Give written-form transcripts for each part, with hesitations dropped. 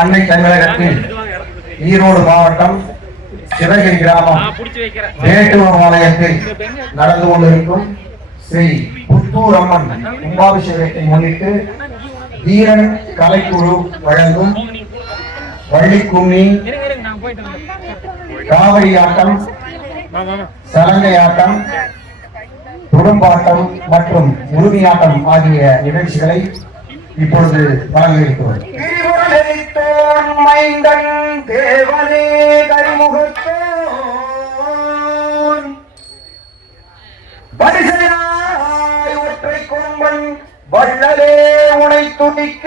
அன்னை தமிழகத்தில் ஈரோடு மாவட்டம் சிவகிரி கிராமம் வேட்டுவம் ஆலயத்தில் நடந்து கொண்டிருக்கும் ஸ்ரீ புத்தூர் அம்மன் கும்பாபிஷேகத்தை முன்னிட்டு வீரன் கலைக்குழு வழங்கும் வள்ளிக்கும்மி, காவடி ஆட்டம், சலங்கை ஆட்டம், குடும்பாட்டம் மற்றும் உறுதியாட்டம் ஆகிய நிகழ்ச்சிகளை இப்பொழுது வழங்க இருக்கிறோம். தேவனே கரிமுகத்தோன் பரிசனாய் ஒற்றை கொம்பன் வள்ளலே உனை துணிக்க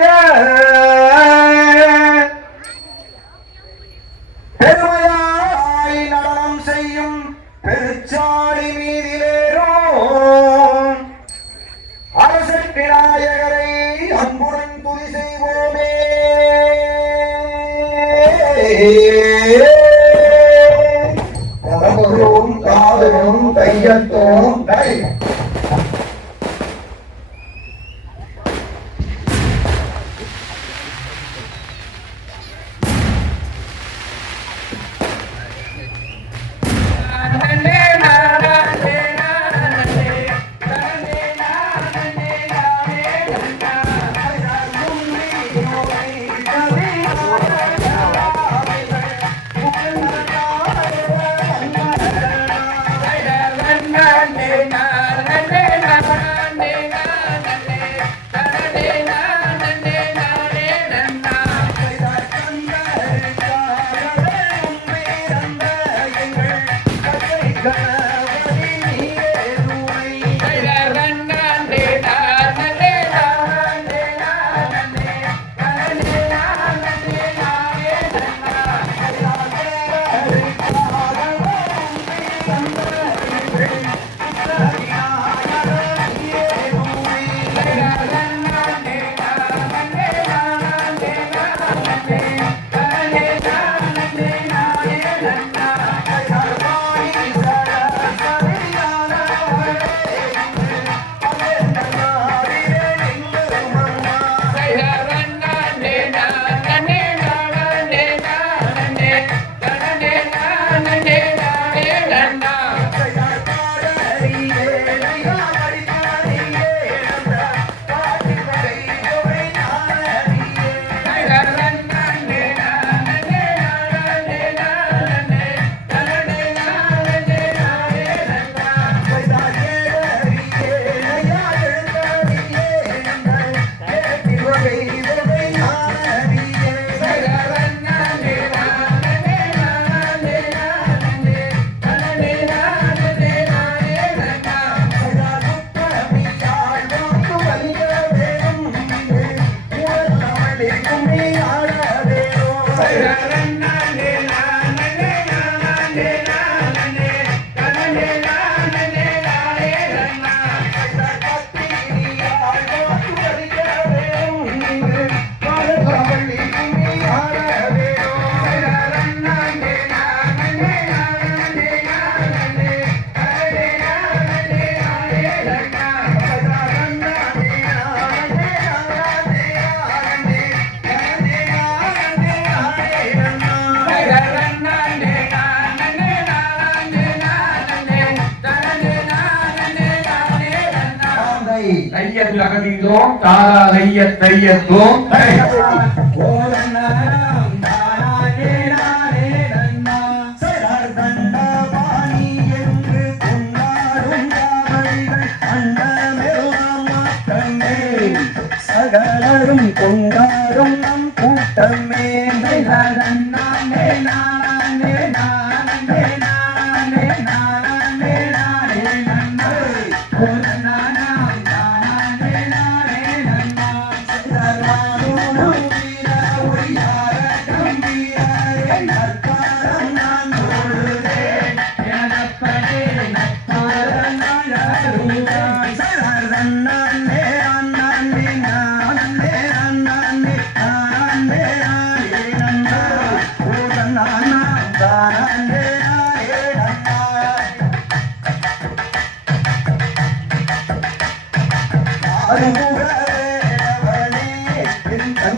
பெருமையாய் நடனம் செய்யும் பெருச்சாடி மீதிலேறோம் அரசற்கு நாயகரை அன்புடன் துதி செய்வோமே. கரவரும் காதலும் கையத்தோம் கை தையத்தகதிதோம் தாரா தையத்தையத்தோம் சகலரும் கொண்டாடும் நம் கூட்டமே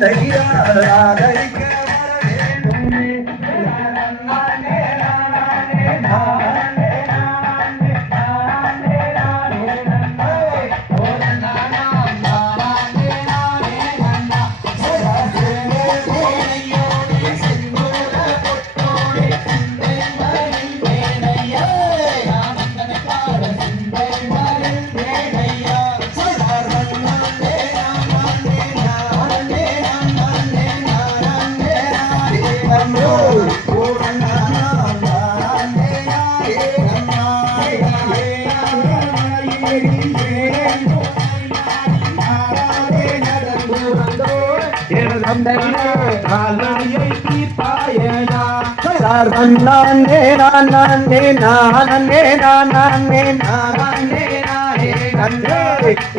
தந்தையார் ஆதரிக்க வர வேண்டுமே.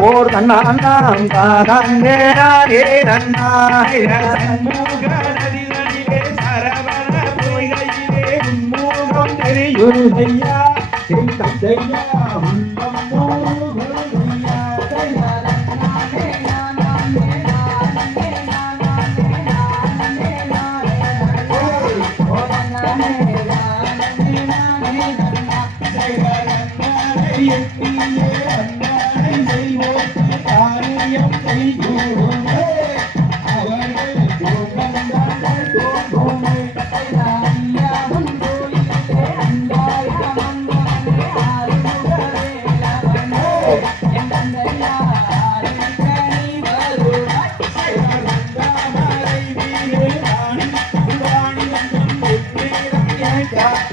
ஓர் தன்னாம் தானே சரவண பொய்கையிலே உன்மூகம் தெரியுதையா தந்தையா Yeah.